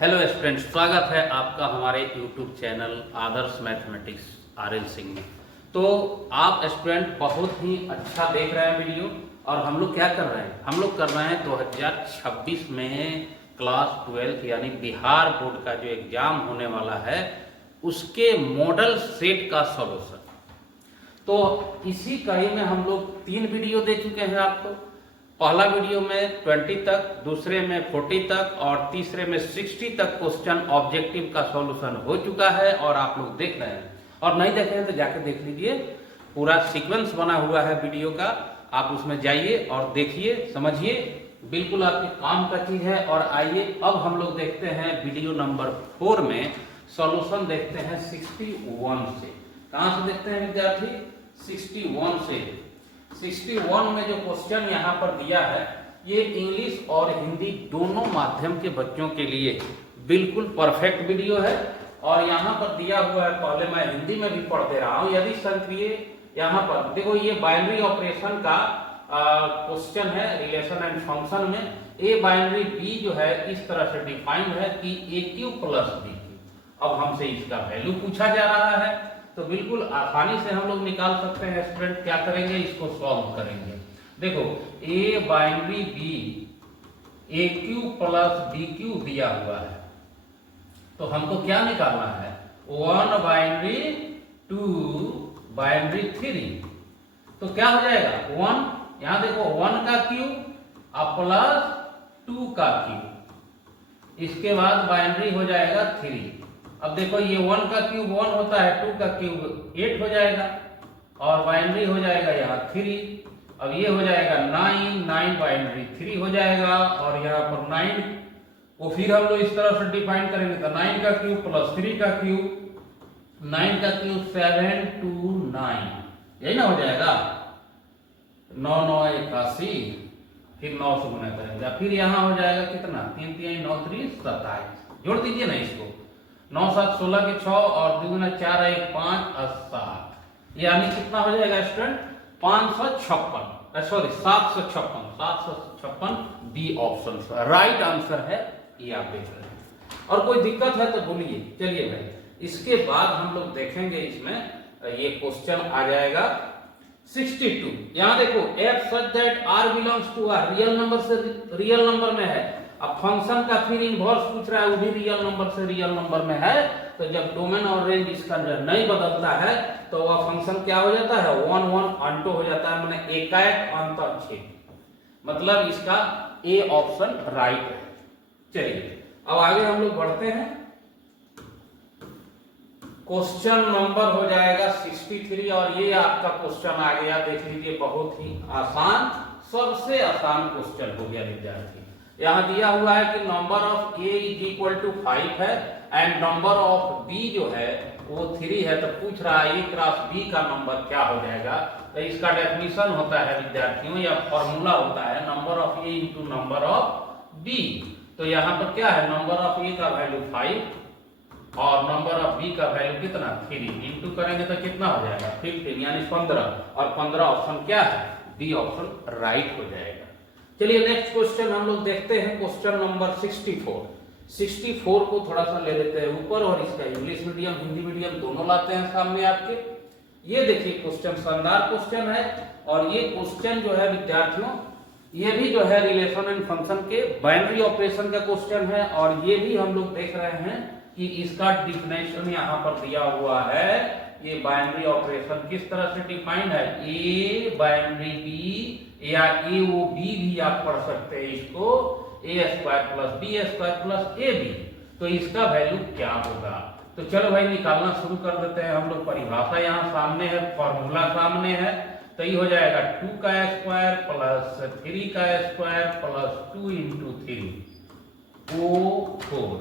Hello student, स्वागत है आपका हमारे यूट्यूब चैनल आदर्श मैथमेटिक्स आर.एल. सिंह में। तो आप स्टूडेंट बहुत ही अच्छा देख रहे हैं वीडियो। और हम लोग क्या कर रहे हैं, हम लोग कर रहे हैं 2026 में क्लास 12 यानी बिहार बोर्ड का जो एग्जाम होने वाला है उसके मॉडल सेट का सॉल्यूशन। तो इसी कड़ी में हम लोग 3 वीडियो दे चुके हैं आपको। पहला वीडियो में 20 तक, दूसरे में 40 तक और तीसरे में 60 तक क्वेश्चन ऑब्जेक्टिव का सॉल्यूशन हो चुका है और आप लोग देख रहे हैं। और नहीं देखे हैं तो जाके देख लीजिए, पूरा सीक्वेंस बना हुआ है वीडियो का। आप उसमें जाइए और देखिए, समझिए, बिल्कुल आपके काम का चीज है। और आइए अब हम लोग देखते हैं वीडियो नंबर 4 में सॉल्यूशन देखते हैं 61 से। कहां से देखते हैं विद्यार्थी? 61 से। 61 में जो क्वेश्चन यहाँ पर दिया है ये इंग्लिश और हिंदी दोनों माध्यम के बच्चों के लिए बिल्कुल परफेक्ट वीडियो है। और यहाँ पर दिया हुआ है, पहले मैं हिंदी में भी पढ़ दे रहा हूँ। यदि संक्रिय, यहाँ पर देखो, ये बाइनरी ऑपरेशन का क्वेश्चन है रिलेशन एंड फंक्शन में। ए बाइनरी बी जो है इस तरह से डिफाइंड है कि ए क्यू प्लस बी क्यू। अब हमसे इसका वैल्यू पूछा जा रहा है तो बिल्कुल आसानी से हम लोग निकाल सकते हैं। स्टूडेंट क्या करेंगे, इसको सॉल्व करेंगे। देखो, A binary B A Q plus B Q दिया हुआ है तो हमको क्या निकालना है? 1 बाइनरी 2 बाइनरी 3। तो क्या हो जाएगा? 1, यहां देखो 1 का क्यूब और प्लस 2 का क्यूब, इसके बाद बाइनरी हो जाएगा 3। अब देखो, ये 1 का क्यूब 1 होता है, 2 का क्यूब 8 हो जाएगा और बाइनरी हो जाएगा यहाँ 3। अब ये हो जाएगा 9 बाइनरी 3 हो जाएगा और यहाँ पर 9 को फिर हम लोग इस तरह से डिफाइन करेंगे तो 9 का क्यूब प्लस 3 का क्यूब, 9 का क्यूब 7 2 9, यही ना हो जाएगा। 9 9 81, फिर 9 से गुना करेंगे, फिर यहाँ हो जाएगा कितना? 3 3 9 3 27। जोड़ दीजिए ना इसको, 9 7 16 के 6 और 2 गुना 4 1 5 और 7, यानी कितना हो जाएगा student? 556, sorry 756 B option right answer है। ये आप देख रहे हैं। और कोई दिक्कत है तो बोलिए। चलिए भाई, इसके बाद हम लोग देखेंगे इसमें ये क्वेश्चन आ जाएगा 62। यहां देखो, f such that r belongs to a real number से रियल नंबर में है। अब फंक्शन का फिर इनवर्स पूछ रहा है, वो भी रियल नंबर से रियल नंबर में है। तो जब डोमेन और रेंज इसका नहीं बदलता है तो वह फंक्शन क्या हो जाता है? 1 1 अंटो हो जाता है, माने एकाएक अंतर छेद। मतलब इसका ए ऑप्शन राइट है। चलिए अब आगे हम लोग बढ़ते हैं। क्वेश्चन नंबर हो जाएगा 63 और ये आपका क्वेश्चन आ गया, देख लीजिए, बहुत ही आसान, सबसे आसान क्वेश्चन हो गया विद्यार्थी। यहां दिया हुआ है कि number of A is equal to 5 है एंड नंबर ऑफ बी जो है वो 3 है। तो पूछ रहा है ए क्रॉस बी का नंबर क्या हो जाएगा? तो इसका डेफिनेशन होता है विद्यार्थियों, या फॉर्मूला होता है number of A into number of B. तो यहाँ पर क्या है? नंबर ऑफ ए का वैल्यू 5 और नंबर ऑफ बी का वैल्यू कितना? 3। इंटू करेंगे तो कितना हो जाएगा? 15 यानी 15। और 15 ऑप्शन क्या है? बी ऑप्शन राइट हो जाएगा। चलिए नेक्स्ट क्वेश्चन हम लोग देखते हैं, क्वेश्चन नंबर 64। 64 को थोड़ा सा ले लेते हैं ऊपर और इसका इंग्लिश मीडियम हिंदी मीडियम दोनों लाते हैं सामने आपके। ये देखिए क्वेश्चन शानदार क्वेश्चन है और ये क्वेश्चन जो है विद्यार्थियों, ये भी जो है रिलेशन एंड फंक्शन के बाइनरी ऑपरेशन का क्वेश्चन है। और ये भी हम लोग देख रहे हैं कि इसका डिफिनेशन यहाँ पर दिया हुआ है। ये बाइनरी ऑपरेशन किस तरह से डिफाइंड है? ए बाइनरी बी या ए ओ बी भी आप पढ़ सकते हैं इसको, A square plus B square plus A B. तो इसका वैल्यू क्या होगा? तो चलो भाई निकालना शुरू कर देते हैं हम लोग। परिभाषा यहाँ सामने है, फॉर्मूला सामने है। तो ये हो जाएगा 2 का स्क्वायर प्लस 3 का स्क्वायर प्लस 2 इंटू 3 ओ 4।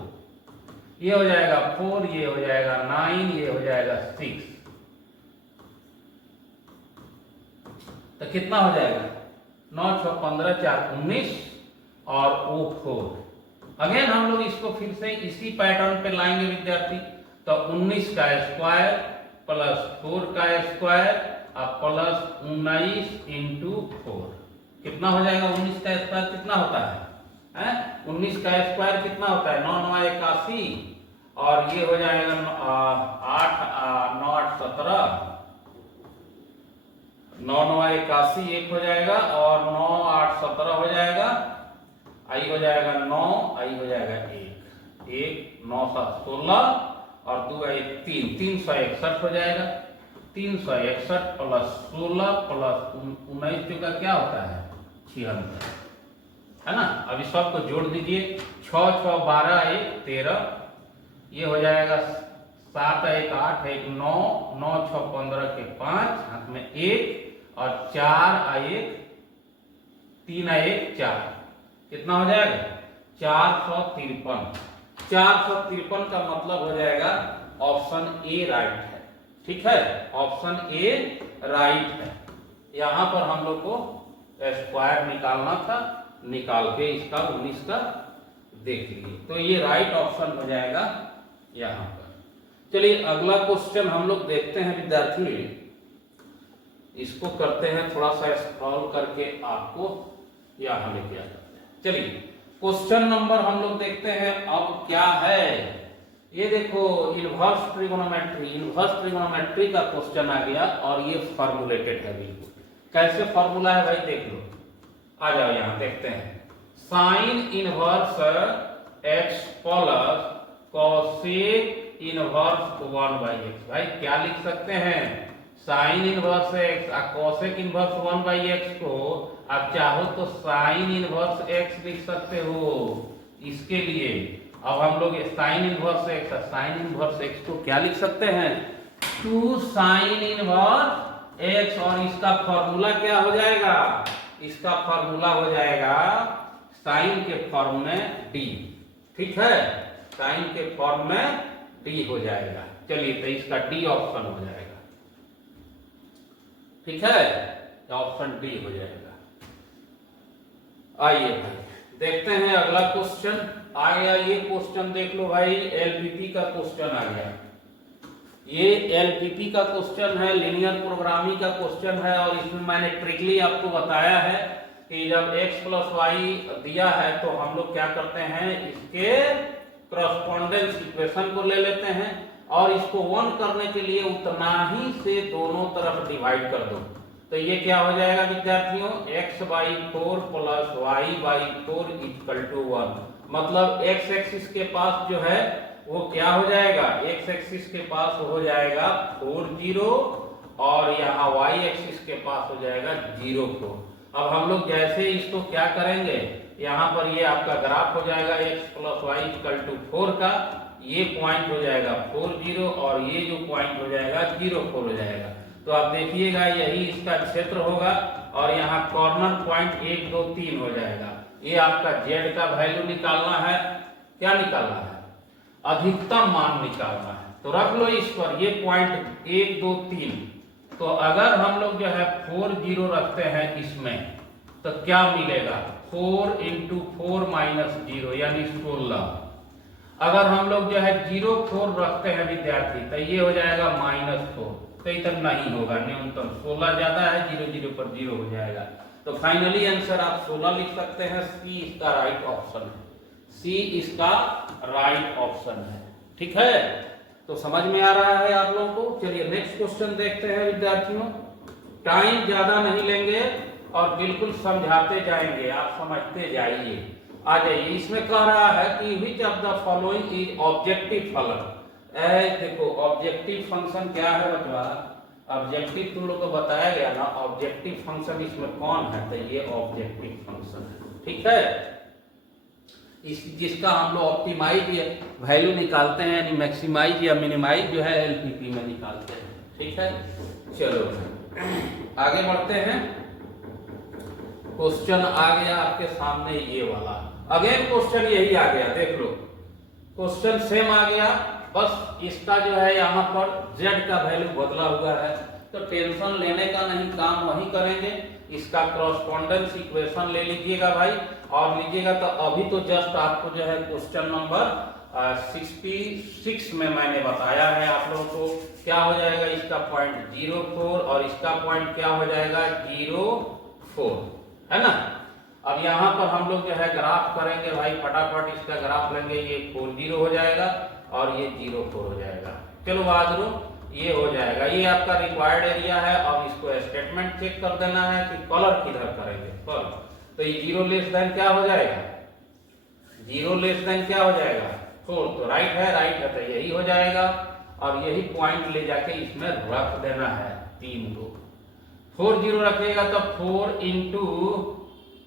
ये हो जाएगा 4, ये हो जाएगा 9, ये हो जाएगा 6। तो कितना हो जाएगा? 9 6 15 4 19 और ओ 4। अगेन हम लोग इसको फिर से इसी पैटर्न पे लाएंगे विद्यार्थी। तो 19 का स्क्वायर प्लस 4 का स्क्वायर और प्लस 19 इंटू 4 कितना हो जाएगा? 19 का स्क्वायर कितना होता है? है। 19 का स्क्वायर कितना होता है, 9 9 81, और ये हो जाएगा 8 9 8 17, 9 9 81 एक हो जाएगा, और 9 8 17 हो जाएगा, आई हो जाएगा 9, आई हो जाएगा 1, 1 9 7 16, और 2 1 3, 361 हो जाएगा। 361 प्लस 16 प्लस 19 का क्या होता है, 76, है ना। अभी सबको जोड़ दीजिए, 6 6 12 1 13, ये हो जाएगा 7 1 8 1 9, 9 6 15 के 5, हाथ में 1, और 4 1 3 1 4, कितना हो जाएगा 453। 453 का मतलब हो जाएगा ऑप्शन ए राइट है, ठीक है, ऑप्शन ए राइट है। यहां पर हम लोग को स्क्वायर निकालना था, निकाल के इसका 19 का देख लिए, तो ये राइट ऑप्शन हो जाएगा यहां पर। चलिए अगला क्वेश्चन हम लोग देखते हैं विद्यार्थी, इसको करते हैं थोड़ा सा स्क्रॉल करके, आपको यहां लेके आ जाते हैं। चलिए क्वेश्चन नंबर हम लोग देखते हैं अब क्या है। ये देखो इनवर्स ट्रिगोनोमेट्री, इनवर्स ट्रिगोनोमेट्री का क्वेश्चन आ गया, और ये फॉर्मुलेटेड है बिल्कुल। कैसे फॉर्मूला है भाई देख लो, आ जाओ यहां देखते हैं। Sine inverse x plus cosec inverse 1/x, भाई क्या लिख सकते हैं, साइन इनवर्स x और कोसेक इनवर्स 1/x को आप चाहो तो साइन इनवर्स x लिख सकते हो। इसके लिए अब हम लोग sine inverse x, sine inverse x को क्या लिख सकते हैं, 2 साइन इनवर्स x, और इसका फॉर्मूला क्या हो जाएगा, इसका फॉर्मूला हो जाएगा साइन के फॉर्म में d, ठीक है, साइन के फॉर्म में d हो जाएगा। चलिए तो इसका d ऑप्शन हो जाएगा, ठीक है, ऑप्शन डी हो जाएगा। आइए भाई देखते हैं अगला क्वेश्चन आ गया। ये क्वेश्चन देख लो भाई, एलपीपी का क्वेश्चन आ गया। ये एलपीपी का क्वेश्चन है, लीनियर प्रोग्रामिंग का क्वेश्चन है, और इसमें मैंने ट्रिकली आपको बताया है कि जब x प्लस वाई दिया है तो हम लोग क्या करते हैं, इसके करस्पॉन्डेंस इक्वेशन को ले लेते हैं, और इसको 1 करने के लिए उतना ही से दोनों तरफ डिवाइड कर दो। तो ये क्या हो जाएगा विद्यार्थियों, x/4 plus y/4 equal to 1। मतलब x एक्सिस के पास जो है वो क्या हो जाएगा, x एक्सिस के पास हो जाएगा 4 0, और यहाँ y एक्सिस के पास हो जाएगा 0 4। अब हम लोग जैसे इसको क्या करेंगे, यहाँ पर ये आपका ग्राफ हो जाएगा x plus Y equal to 4 का, ये पॉइंट हो जाएगा 4 0, और ये जो पॉइंट हो जाएगा 0 4 हो जाएगा। तो आप देखिएगा यही इसका क्षेत्र होगा, और यहाँ कॉर्नर पॉइंट 1 2 3 हो जाएगा। ये आपका z का वैल्यू निकालना है, क्या निकालना है, अधिकतम मान निकालना है। तो रख लो इस पर, ये पॉइंट 1 2 3। तो अगर हम लोग जो है 4 0 रखते हैं इसमें, तो क्या मिलेगा, 4 × 4 - 0 यानी 16। अगर हम लोग जो है 0 4 रखते हैं विद्यार्थी, तो ये हो जाएगा -4, तो इतना नहीं होगा, न्यूनतम 16 ज्यादा है, 0 0 पर 0 हो जाएगा। तो फाइनली आंसर आप 16 लिख सकते हैं, सी इसका राइट ऑप्शन है, सी इसका राइट ऑप्शन है, ठीक है। तो समझ में आ रहा है आप लोगों को। चलिए नेक्स्ट क्वेश्चन देखते हैं विद्यार्थियों, टाइम ज्यादा नहीं लेंगे और बिल्कुल समझाते जाएंगे, आप समझते जाइए। आ जाइए, इसमें कह रहा है कि which of the following is objective function. देखो ऑब्जेक्टिव फंक्शन क्या है बच्चा, ऑब्जेक्टिव तुम लोग को बताया गया ना, ऑब्जेक्टिव फंक्शन इसमें कौन है, तो ये ऑब्जेक्टिव फंक्शन है, ठीक है। इस जिसका हम लोग ऑप्टिमाइज वैल्यू निकालते हैं, यानी मैक्सिमाइज या मिनिमाइज जो है एलपीपी में निकालते हैं, ठीक है। चलो आगे बढ़ते हैं। क्वेश्चन आ गया आपके सामने ये वाला, अगेन क्वेश्चन यही आ गया, देख लो क्वेश्चन सेम आ गया, बस इसका जो है यहाँ पर z का वैल्यू बदला हुआ है। तो टेंशन लेने का नहीं, काम वही करेंगे। इसका करस्पॉन्डेंस इक्वेशन ले लीजिएगा भाई, और लीजिएगा तो अभी तो जस्ट आपको जो है क्वेश्चन नंबर 66 में मैंने बताया है आप लोगों को, क्या हो जाएगा इसका पॉइंट 0 4, और इसका पॉइंट क्या हो जाएगा 0 4, है ना। अब यहाँ पर हम लोग जो है ग्राफ करेंगे भाई, फटाफट इसका ग्राफ लेंगे। ये 4 0 हो जाएगा और ये 0 4 हो जाएगा। चलो बहादुर, ये हो जाएगा। ये आपका रिक्वायर्ड एरिया है। अब इसको स्टेटमेंट चेक कर देना है कि कलर किधर करेंगे, कलर। तो ये 0 लेस देन क्या हो जाएगा, 0 लेस देन क्या हो जाएगा 4। तो राइट है, राइट है, तो यही हो जाएगा। और यही पॉइंट ले जाके इसमें रख देना है 3 को। 4 0 रखिएगा तो 4 इंटू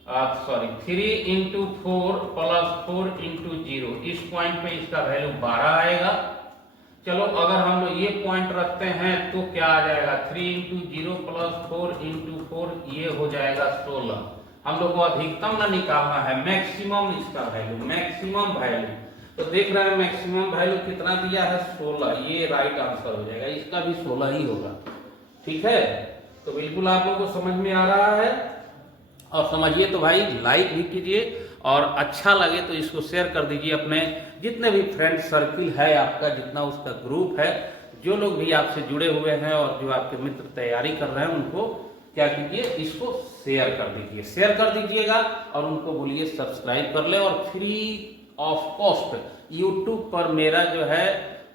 3 इंटू 4 प्लस 4 इंटू 0, इस पॉइंट पे इसका वैल्यू 12 आएगा। चलो अगर हम लोग ये पॉइंट रखते हैं तो क्या आ जाएगा, 3 इंटू 0 प्लस 4 इंटू 4, ये हो जाएगा 16। हम लोग को अधिकतम ना निकालना है, मैक्सिमम इसका वैल्यू, मैक्सिमम वैल्यू। तो देख रहे हैं मैक्सिमम वैल्यू कितना दिया है, 16। ये राइट आंसर हो जाएगा, इसका भी 16 ही होगा। ठीक है, तो बिल्कुल आप लोगों को समझ में आ रहा है। और समझिए तो भाई लाइक भी कीजिए, और अच्छा लगे तो इसको शेयर कर दीजिए अपने जितने भी फ्रेंड सर्किल है आपका, जितना उसका ग्रुप है, जो लोग भी आपसे जुड़े हुए हैं और जो आपके मित्र तैयारी कर रहे हैं, उनको क्या कीजिए, इसको शेयर कर दीजिए, शेयर कर दीजिएगा। और उनको बोलिए सब्सक्राइब कर ले। और फ्री ऑफ कॉस्ट यूट्यूब पर मेरा जो है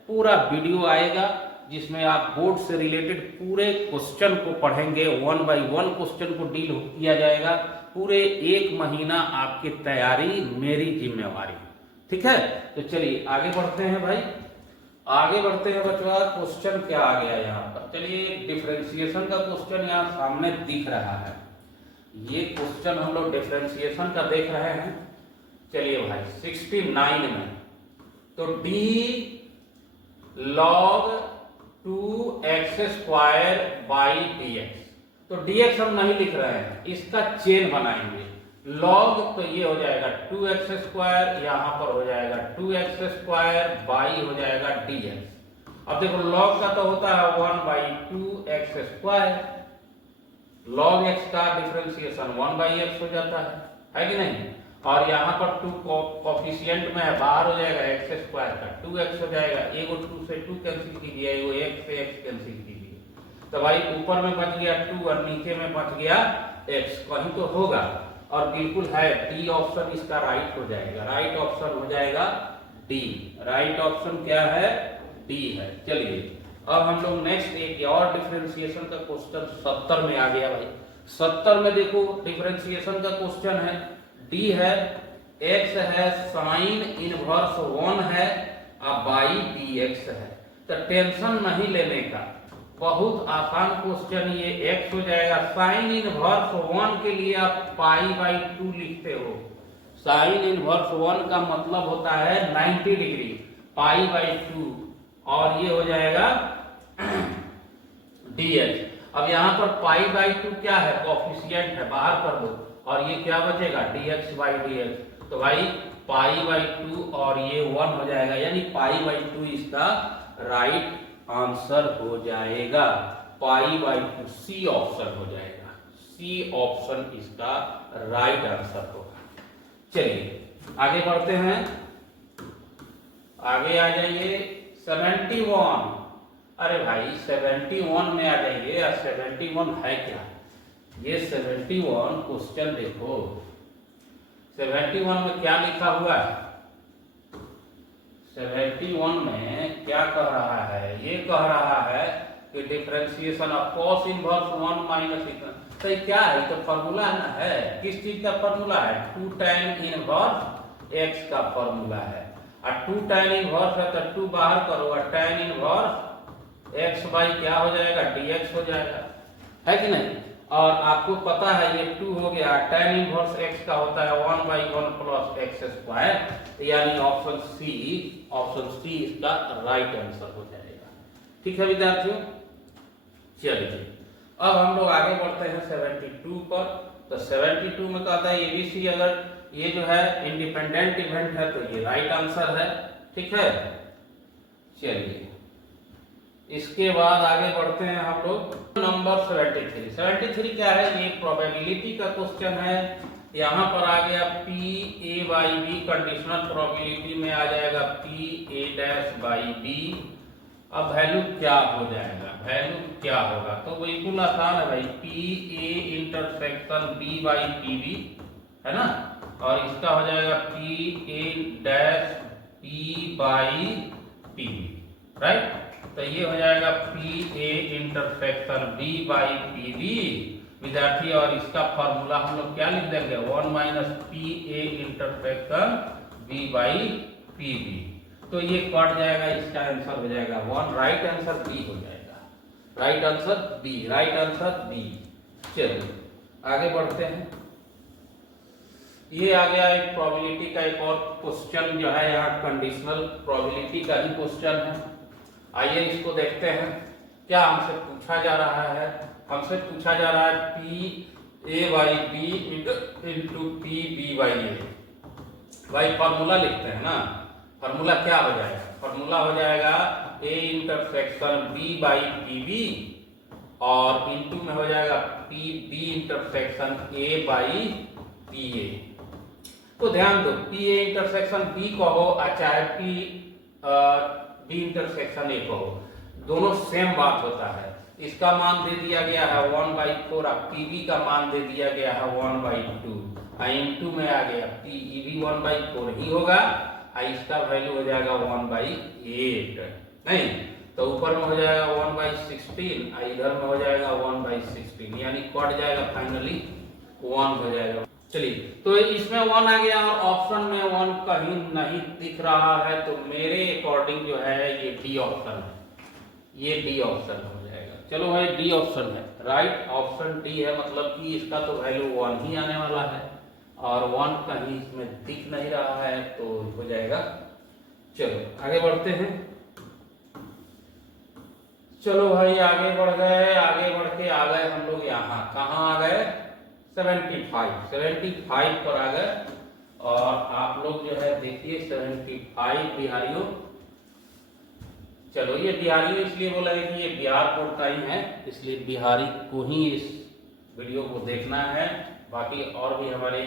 पूरा वीडियो आएगा, जिसमें आप बोर्ड से रिलेटेड पूरे क्वेश्चन को पढ़ेंगे, 1 बाय 1 क्वेश्चन को डील किया जाएगा। पूरे 1 महीना आपकी तैयारी मेरी जिम्मेवारी। ठीक है, तो चलिए आगे बढ़ते हैं भाई, आगे बढ़ते हैं बच्चों। क्वेश्चन क्या आ गया यहाँ पर, चलिए डिफरेंशिएशन का क्वेश्चन यहाँ सामने दिख रहा है। ये क्वेश्चन हम लोग डिफरेंशिएशन का देख रहे हैं। चलिए भाई 69 में तो d log 2x² by dx, तो dx हम नहीं लिख रहे हैं, इसका चेन बनाएंगे। log तो ये हो जाएगा 2x², यहां पर हो जाएगा 2x² बाई हो जाएगा dx। अब देखो log का तो होता है 1/2x², log x का डिफरेंशिएशन 1/x हो जाता है कि नहीं। और यहाँ पर 2 कोफिशिएंट में है, बाहर हो जाएगा x² का 2x हो जाएगा। एगो 2 से 2 कैंसिल कीजिए, एगो x से x कैंसिल कीजिए, तो भाई ऊपर में बच गया 2 और नीचे में बच गया x, कहीं तो होगा। और बिल्कुल है, डी ऑप्शन इसका राइट हो जाएगा, राइट ऑप्शन हो जाएगा डी। राइट ऑप्शन क्या है, डी है। चलिए अब हम लोग नेक्स्ट एक और डिफरेंशिएशन का क्वेश्चन 70 में आ गया भाई। 70 में देखो डिफरेंशिएशन का क्वेश्चन है, डी है, x है, साइन इनवर्स 1 है और बाई dx है। तो टेंशन नहीं लेने का, बहुत आसान क्वेश्चन ये। x हो जाएगा, साइन इनवर्स 1 के लिए आप π/2 लिखते हो। साइन इनवर्स 1 का मतलब होता है 90 डिग्री, π/2, और ये हो जाएगा dx। अब यहाँ पर π/2 क्या है, कोफिशिएंट है, बाहर कर दो, और ये क्या बचेगा dx/dx। तो भाई π/2 और ये 1 हो जाएगा, यानी π/2 इसका राइट आंसर हो जाएगा। π/2 सी ऑप्शन हो जाएगा, सी ऑप्शन इसका राइट आंसर होगा। चलिए आगे बढ़ते हैं, आगे आ जाइए 71। अरे भाई 71 में आ जाइए। 71 है क्या, ये 71 क्वेश्चन देखो, 71 में क्या लिखा हुआ है। 71 में क्या कह रहा है, ये कह रहा है कि differentiation of cos inverse 1 minus इतना। तो ये क्या है, तो फॉर्मूला है ना, है किस चीज का फॉर्मूला है, 2 tan इनवर्स x का फॉर्मूला है। और 2 tan इनवर्स है तो 2 बाहर करो, और tan इनवर्स x बाई क्या हो जाएगा, dx हो जाएगा, है कि नहीं। और आपको पता है ये 2 हो गया, tan इनवर्स x का होता है 1/1 प्लस x², यानी ऑप्शन सी इसका राइट आंसर हो जाएगा। ठीक है विद्यार्थियों, चलिए अब हम लोग आगे बढ़ते हैं 72 पर। तो 72 में कहता है एबीसी अगर ये जो है इंडिपेंडेंट इवेंट है तो ये राइट आंसर है। ठीक है, चलिए इसके बाद आगे बढ़ते हैं हम लोग नंबर 73। 73 क्या है, ये प्रोबेबिलिटी का क्वेश्चन है। यहाँ पर आ गया PA/B, कंडीशनल प्रोबेबिलिटी में आ जाएगा PA'/B। अब वैल्यू क्या हो जाएगा, वैल्यू क्या होगा, तो बिल्कुल आसान है भाई, PA इंटरसेक्शन B/PB है ना, और इसका हो जाएगा P A dash P by P B, right. तो ये हो जाएगा P A intersection B by P B विद्यार्थी, और इसका फॉर्मूला हम लोग क्या लिख देंगे, 1 minus P A intersection B by P B. तो ये कट जाएगा, इसका आंसर हो जाएगा 1, राइट आंसर बी हो जाएगा, right answer B, right answer B. चलिए आगे बढ़ते हैं। ये आ गया एक प्रोबेबिलिटी का एक और क्वेश्चन जो है, यहाँ कंडीशनल प्रोबेबिलिटी का ही क्वेश्चन है। आइए इसको देखते हैं। क्या हमसे पूछा जा रहा है, हमसे पूछा जा रहा है P A by B into P B by A. भाई फॉर्मूला लिखते हैं ना, फॉर्मूला क्या हो जाएगा, फॉर्मूला हो जाएगा A intersection B by P B, और इंटू में हो जाएगा P B intersection A by P A. तो ध्यान दो, पी ए इंटरसेक्शन बी कहो चाहे पी बी इंटरसेक्शन ए कहो, दोनों सेम बात होता है। इसका मान दे दिया गया है 1/4, पी बी का मान दे दिया गया है 1/2, इंटू में आ गया पी ई बी 1/4 ही होगा, इसका वैल्यू हो जाएगा 1/8, नहीं तो ऊपर में हो जाएगा 1/16, इधर में हो जाएगा 1/16, यानी कट जाएगा, फाइनली 1 हो जाएगा। चलिए तो इसमें 1 आ गया और ऑप्शन में 1 कहीं नहीं दिख रहा है, तो मेरे अकॉर्डिंग जो है ये डी ऑप्शन है, ये डी ऑप्शन हो जाएगा। चलो भाई डी ऑप्शन है, राइट ऑप्शन डी है, मतलब कि इसका तो वैल्यू 1 ही आने वाला है और 1 कहीं इसमें दिख नहीं रहा है, तो हो जाएगा। चलो आगे बढ़ते हैं। चलो भाई आगे बढ़ गए, आगे बढ़ के आ गए हम लोग यहाँ, कहाँ आ गए, 75 पर आ गए। और आप लोग जो है देखिए 75 बिहारियों, चलो ये बिहारियों इसलिए बोला है कि ये बिहार बोर्ड का ही है, इसलिए बिहारी को ही इस वीडियो को देखना है, बाकी और भी हमारे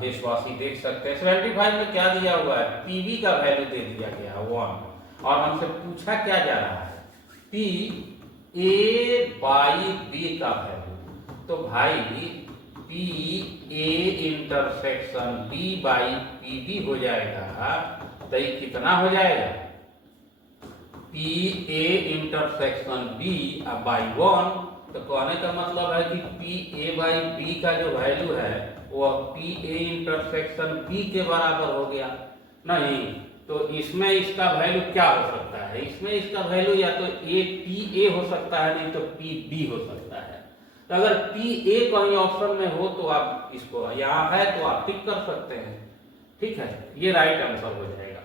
देशवासी देख सकते हैं। 75 में क्या दिया हुआ है, पीबी का वैल्यू दे दिया गया 1, और हमसे पूछा क्या जा रहा है, पी ए बाई बी का वैल्यू। तो भाई P A intersection B by P B हो जाएगा, तो ये कितना हो जाएगा, P A intersection B by 1। तो कहने का मतलब है कि पी ए बाई बी का जो वैल्यू है वो पी ए इंटरसेक्शन बी के बराबर हो गया, नहीं तो इसमें इसका वैल्यू क्या हो सकता है, इसमें इसका वैल्यू या तो ए पी ए हो सकता है, नहीं तो पी बी हो सकता है। तो अगर पी ए कहीं ऑप्शन में हो तो आप इसको, यहाँ है तो आप टिक कर सकते हैं, ठीक है, ये राइट आंसर हो जाएगा,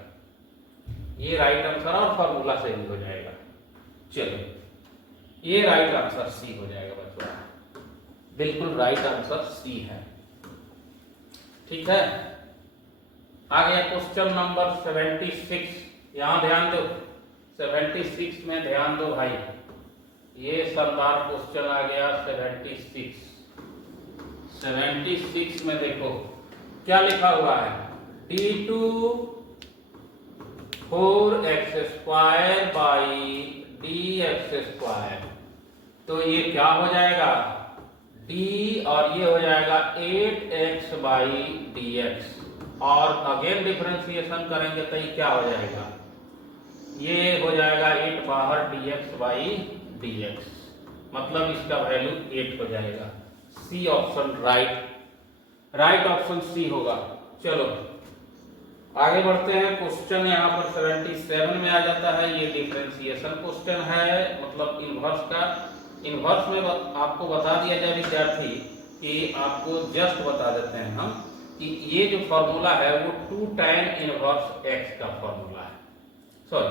ये राइट आंसर और फॉर्मूला से भी हो जाएगा। चलो ये राइट आंसर सी हो जाएगा बच्चों, बिल्कुल राइट आंसर सी है, ठीक है। आ गया क्वेश्चन नंबर 76, यहां ध्यान दो, 76 में ध्यान दो भाई, ये शानदार क्वेश्चन आ गया 76 में देखो क्या लिखा हुआ है, d2 4x² बाई dx²। तो ये क्या हो जाएगा, d और ये हो जाएगा 8x बाई dx, और अगेन डिफरेंशिएशन करेंगे तो ये क्या हो जाएगा, ये हो जाएगा 8 बाहर dx बाई dx, मतलब इसका वैल्यू 8 हो जाएगा। C option right option C होगा। चलो आगे बढ़ते हैं। क्वेश्चन यहाँ पर 77 में आ जाता है, ये डिफरेंशिएशन क्वेश्चन है, मतलब इनवर्स का। इनवर्स में आपको बता दिया जाए विद्यार्थी कि आपको जस्ट बता देते हैं हम कि ये जो फॉर्मूला है वो 2 tan इनवर्स x का फॉर्मूला है, सॉरी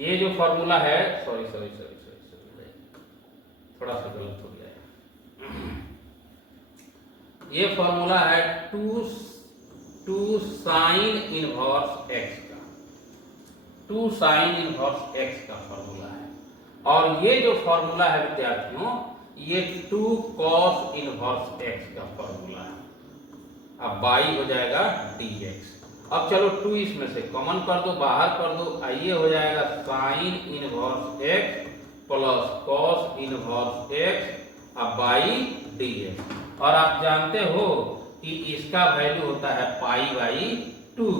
ये जो फॉर्मूला है, सॉरी थोड़ा सा गलत हो गया है, ये फॉर्मूला है 2 sin इनवर्स x का, 2 sin इनवर्स x का फॉर्मूला है, और ये जो फॉर्मूला है विद्यार्थियों ये 2 cos इनवर्स x का फॉर्मूला है। अब बाई हो जाएगा dx। अब चलो 2 इसमें से कॉमन कर दो, बाहर कर दो, आइए हो जाएगा sin inverse x plus cos inverse x अब बाई dx। और आप जानते हो कि इसका वैल्यू होता है π/2,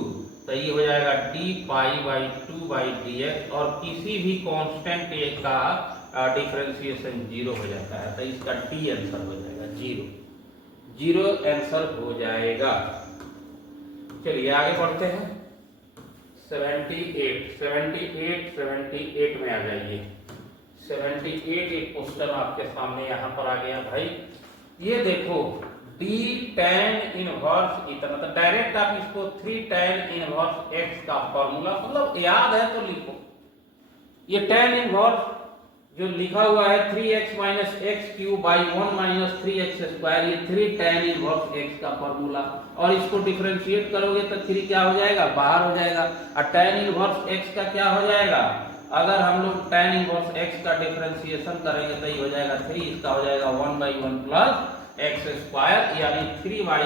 तो ये हो जाएगा dπ/2/dx, और किसी भी कांस्टेंट का डिफरेंशिएशन 0 हो जाता है, तो इसका डी आंसर हो जाएगा 0, 0 आंसर हो जाएगा। चलिए आगे बढ़ते हैं। 78 में आ जाइए। 78 एक क्वेश्चन आपके सामने यहाँ पर आ गया भाई। ये देखो d tan इनवर्स इतना, तो डायरेक्ट आप इसको 3 tan इनवर्स x का फॉर्मूला, मतलब याद है तो लिखो। ये tan इनवर्स जो लिखा हुआ है 3x minus x cube by 1 minus 3x square, ये 3 tan इनवर्स x का फॉर्मूला, और इसको डिफरेंशिएट करोगे तो 3 क्या हो जाएगा, बाहर हो जाएगा, और tan इनवर्स x का क्या हो जाएगा, अगर हम लोग tan इनवर्स x का डिफरेंशिएशन करेंगे तो ये हो जाएगा 3, इसका हो जाएगा 1/1 प्लस एक्स स्क्वायर, यानी 3y,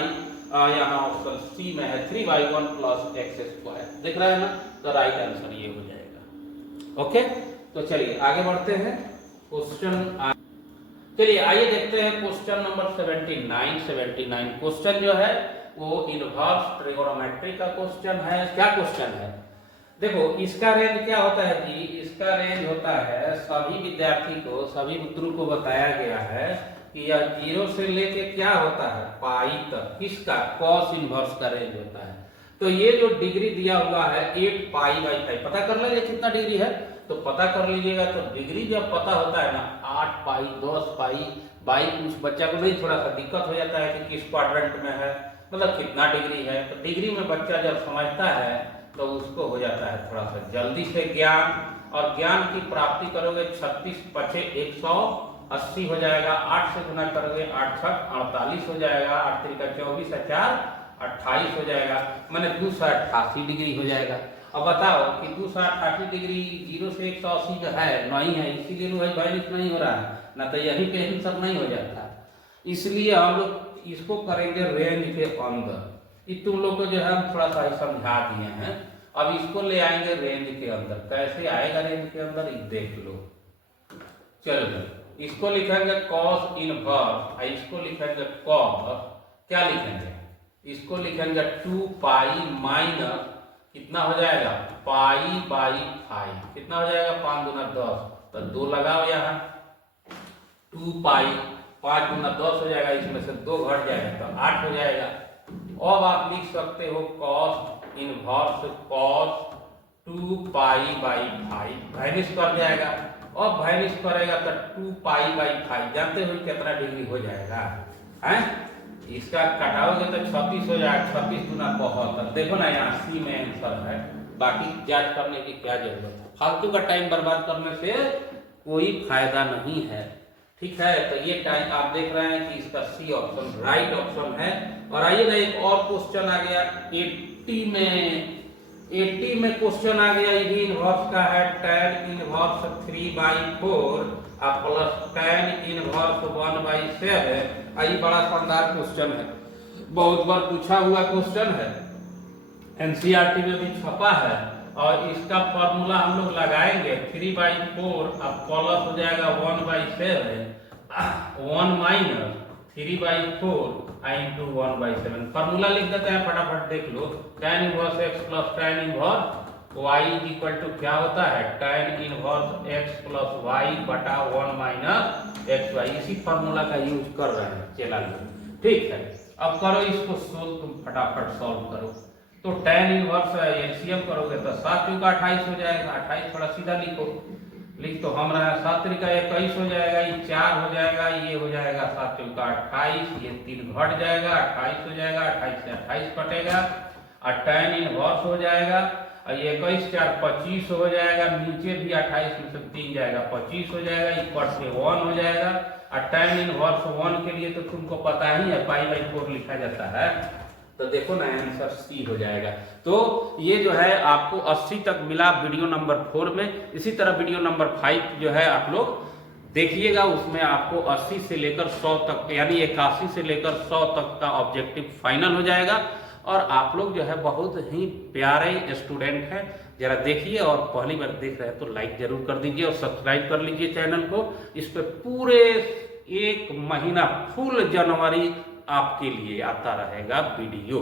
यहाँ ऑप्शन सी में है 3/1 प्लस एक्स स्क्वायर, दिख रहा है ना, तो राइट आंसर ये हो जाएगा। ओके, तो चलिए आगे बढ़ते हैं। क्वेश्चन, चलिए आइए देखते हैं क्वेश्चन नंबर 79 क्वेश्चन जो है वो इनवर्स ट्रिगोनोमेट्री का क्वेश्चन है। क्या क्वेश्चन है, देखो इसका रेंज क्या होता है जी, इसका रेंज होता है, सभी विद्यार्थी को, सभी मित्रों को बताया गया है कि यह 0 से लेके क्या होता है पाई तक, किसका, कॉस इनवर्स का रेंज होता है। तो ये जो डिग्री दिया हुआ है 8π/5, पता कर लीजिए कितना डिग्री है, तो पता कर लीजिएगा। तो डिग्री जब पता होता है ना, 8π 10π बाई, कुछ बच्चा को नहीं थोड़ा सा दिक्कत हो जाता है कि किस क्वाड्रेंट में है, मतलब कितना डिग्री है, तो डिग्री में बच्चा जब समझता है तो उसको हो जाता है थोड़ा सा जल्दी से ज्ञान, और ज्ञान की प्राप्ति करोगे। 36 × 180 हो जाएगा, 8 से गुना करोगे 8 × 48 हो जाएगा, 8 × 24 × 4 28 हो जाएगा, मैंने 288 डिग्री हो जाएगा। अब बताओ कि 288 डिग्री 0 से 180 का है नहीं है, इसीलिए भाई वायलेंस नहीं हो रहा है ना, तो यही पे ही सब नहीं हो जाता, इसलिए हम लोग इसको करेंगे रेंज के अंदर। ये तुम लोग को जो है हम थोड़ा सा समझा दिए हैं, अब इसको ले आएंगे रेंज के अंदर। कैसे आएगा रेंज के अंदर, देख लो। चलो इसको लिखेंगे cos इनवर्स, इसको लिखेंगे cos, क्या लिखेंगे, इसको लिखेंगे 2π माइनस कितना हो जाएगा π/5, कितना हो जाएगा 5 × 10, तो 2 लगाओ यहाँ, 2π 5 × 10 हो जाएगा, इसमें से 2 घट जाएगा तो 8 हो जाएगा। अब आप लिख सकते हो cos इनवर्स cos 2π/5, वाइनिश कर जाएगा, अब वाइनिश करेगा तो 2π/5, जानते हो कितना डिग्री हो जाएगा, हैं? इसका कटाओगे तो 36 हो जाएगा, 36 × 72, देखो ना यहाँ सी में आंसर है, बाकी जांच करने की क्या जरूरत है, फालतू का टाइम बर्बाद करने से कोई फायदा नहीं है, ठीक है। तो ये टाइम आप देख रहे हैं कि इसका सी ऑप्शन राइट ऑप्शन है। और आइए ना एक और क्वेश्चन आ गया 80 में क्वेश्चन आ गया, ये इनवर्स का है tan inverse 3/4 plus tan inverse 1/7। ये बड़ा शानदार क्वेश्चन है, बहुत बार पूछा हुआ क्वेश्चन है, एनसीईआरटी में भी छपा है, और इसका फॉर्मूला हम लोग लगाएंगे 3/4 प्लस हो जाएगा 1/7, 1 माइनस 3/4 इंटू 1/7। फॉर्मूला लिख देते हैं फटाफट, देख लो। tan inverse x plus tan inverse y equal to क्या होता है, tan inverse x plus y बटा 1 माइनस xy, इसी फॉर्मूला का यूज कर रहे हैं, चला लो, ठीक है। अब करो इसको सोल्व, तुम फटाफट सॉल्व करो। तो tan इनवर्स एलसीएम करोगे तो 7 × 28 हो जाएगा, 28 थोड़ा सीधा लिखो, लिख तो हम रहा है 7 × 21 हो जाएगा, ये 4 हो जाएगा, ये हो जाएगा 7 × 28, ये 3 घट जाएगा, 28 हो जाएगा, 28 से 28 कटेगा, और tan इनवर्स हो जाएगा, और ये 21 4 25 हो जाएगा, नीचे भी 28 में से 3 जाएगा, 25 हो जाएगा, ऊपर से 1 हो जाएगा, और tan इनवर्स 1 के लिए तो तुमको पता ही है π/4 लिखा जाता है, तो देखो ना आंसर सी हो जाएगा। तो ये जो है आपको 80 तक मिला वीडियो नंबर 4 में। इसी तरह वीडियो नंबर 5 जो है आप लोग देखिएगा, उसमें आपको 80 से लेकर 100 तक, यानी 81 से लेकर 100 तक का ऑब्जेक्टिव फाइनल हो जाएगा। और आप लोग जो है बहुत ही प्यारे स्टूडेंट हैं, जरा देखिए, और पहली बार देख रहे हैं तो लाइक जरूर कर दीजिए और सब्सक्राइब कर लीजिए चैनल को। इस पे पूरे 1 महीना फुल जनवरी आपके लिए आता रहेगा वीडियो।